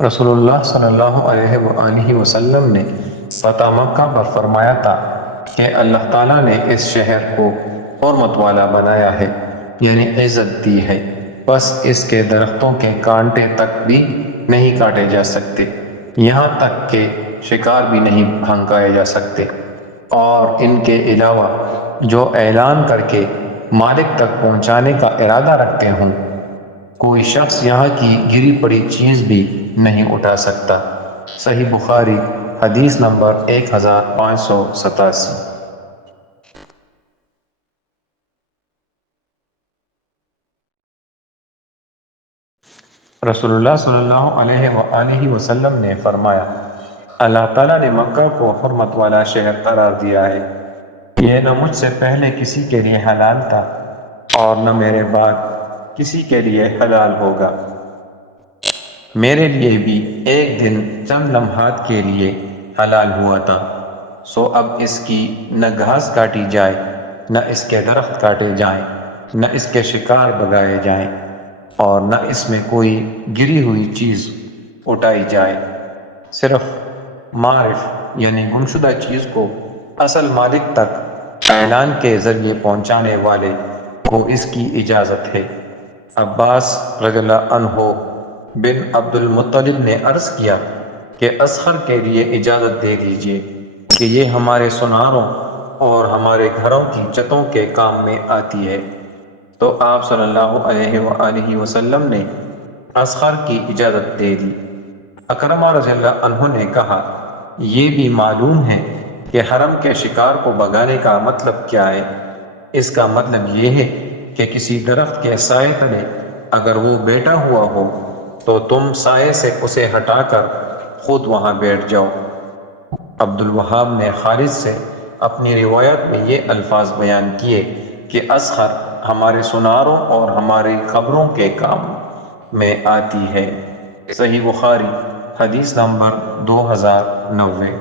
رسول اللہ صلی اللہ علیہ وآلہ وسلم نے فتح مکہ پر فرمایا تھا کہ اللہ تعالیٰ نے اس شہر کو حرمت والا بنایا ہے، یعنی عزت دی ہے، بس اس کے درختوں کے کانٹے تک بھی نہیں کاٹے جا سکتے، یہاں تک کہ شکار بھی نہیں پھنکائے جا سکتے، اور ان کے علاوہ جو اعلان کر کے مالک تک پہنچانے کا ارادہ رکھتے ہوں، کوئی شخص یہاں کی گری پڑی چیز بھی نہیں اٹھا سکتا۔ صحیح بخاری، حدیث نمبر 1587۔ رسول اللہ صلی اللہ علیہ وآلہ وسلم نے فرمایا، اللہ تعالیٰ نے مکہ کو حرمت والا شہر قرار دیا ہے، یہ نہ مجھ سے پہلے کسی کے لیے حلال تھا اور نہ میرے بعد کسی کے لیے حلال ہوگا۔ میرے لیے بھی ایک دن چند لمحات کے لیے حلال ہوا تھا، سو اب اس کی نہ گھاس کاٹی جائے، نہ اس کے درخت کاٹے جائیں، نہ اس کے شکار بگائے جائیں، اور نہ اس میں کوئی گری ہوئی چیز اٹھائی جائے۔ صرف معرف یعنی گمشدہ چیز کو اصل مالک تک اعلان کے ذریعے پہنچانے والے کو اس کی اجازت ہے۔ عباس رضی اللہ عنہ بن عبد المطلب نے عرض کیا کہ اصغر کے لیے اجازت دے دیجیے کہ یہ ہمارے سناروں اور ہمارے گھروں کی چھتوں کے کام میں آتی ہے، تو آپ صلی اللہ علیہ وآلہ وسلم نے اصغر کی اجازت دے دی۔ اکرمہ رضی اللہ عنہ نے کہا، یہ بھی معلوم ہے کہ حرم کے شکار کو بھگانے کا مطلب کیا ہے؟ اس کا مطلب یہ ہے کہ کسی درخت کے سائے تلے اگر وہ بیٹھا ہوا ہو تو تم سائے سے اسے ہٹا کر خود وہاں بیٹھ جاؤ۔ عبد الوہاب نے خالد سے اپنی روایت میں یہ الفاظ بیان کیے کہ اصغر ہمارے سناروں اور ہماری خبروں کے کام میں آتی ہے۔ صحیح بخاری، حدیث نمبر 2090۔